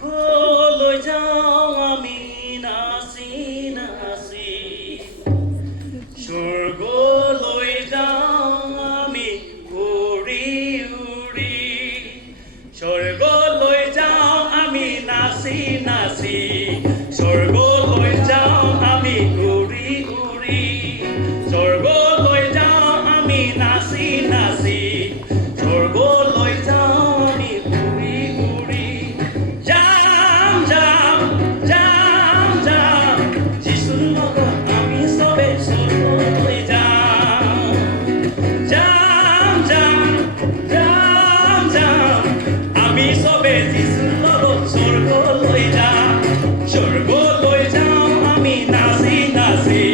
স্বর্গলৈ যাওঁ আমি নাচি নাচি স্বৰ্গলৈ যাওঁ আমি উৰি উৰি স্বৰ্গলৈ যাওঁ আমি নাচি নাচি স্বৰ্গলৈ যাওঁ আমি উৰি উৰি স্বৰ্গলৈ যাওঁ আমি নাচি নাচি স্বৰ্গলৈ যাওঁ আমি উৰি উৰি যাম যাম যাম যাম যিশুৰ লগত আমি চবে স্বৰ্গলৈ যাম যাম যাম যাম যাম আমি চবে যিশুৰ লগত স্বৰ্গলৈ যাম স্বৰ্গলৈ যাওঁ আমি নাচি নাচি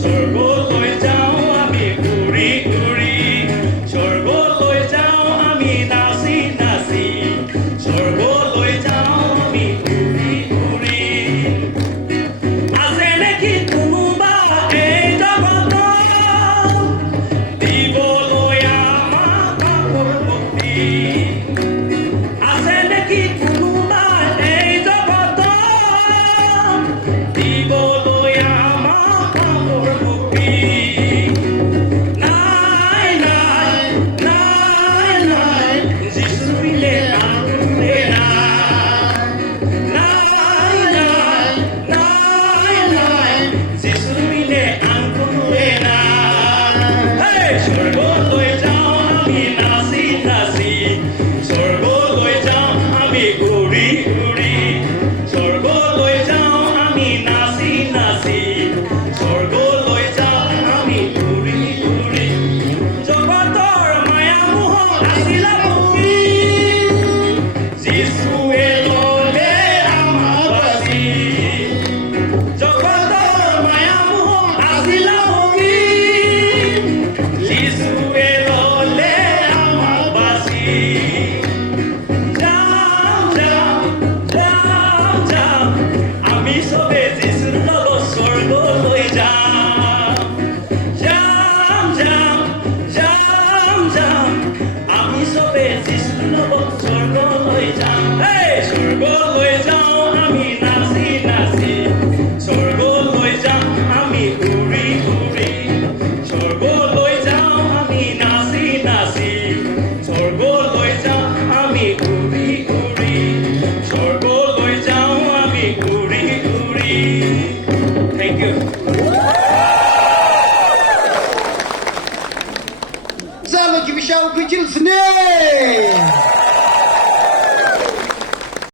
স্বৰ্গলৈ যাওঁ আমি উৰি উৰি স্বৰ্গলৈ যাওঁ আমি নাচি নাচি স্বৰ্গলৈ যাওঁ আমি উৰি উৰি আছে নেকি কোনোবা এই জগতত দিবলৈ আমাক পাপৰ মুক্তি আছে নেকি কোনোবা এই জগতত দিবলৈ আমাক পাপৰ মুক্তি নাই নাই নাই নাই যিছু বিনে আন কোনে নাই নাই নাই নাই নাই যিছু বিনে আন কোনে নাই স্বৰ্গলৈ যাওঁ আমি নাচি নাচি স্বৰ্গলৈ যাওঁ আমি উৰি উৰি স্বৰ্গলৈ যাওঁ আমি নাচি নাচি স্বৰ্গলৈ যাওঁ আমি উৰি উৰি জগতৰ মায়া মোহ নাচিলা মুক্তি যিছুৱে ল'লে আমাক বাচি জগতৰ মায়া মোহ নাচিলা মুক্তি যিছুৱে ল'লে আমাক বাচি যাম যাম যাম যাম আমি চবে যিছুৰ লগত স্বৰ্গলৈ যাম যাম যাম যাম যাম আমি চবে যিছুৰ লগত স্বৰ্গলৈ যাম স্বৰ্গলৈ যাওঁ আমি নাচি নাচি স্বৰ্গলৈ যাম আমি উৰি উৰি স্বৰ্গলৈ যাওঁ আমি নাচি নাচি স্বৰ্গলৈ যাওঁ আমি উৰি উৰি স্বৰ্গলৈ যাওঁ আমি উৰি উৰি thank you Zalo gibi şarkıcılsın.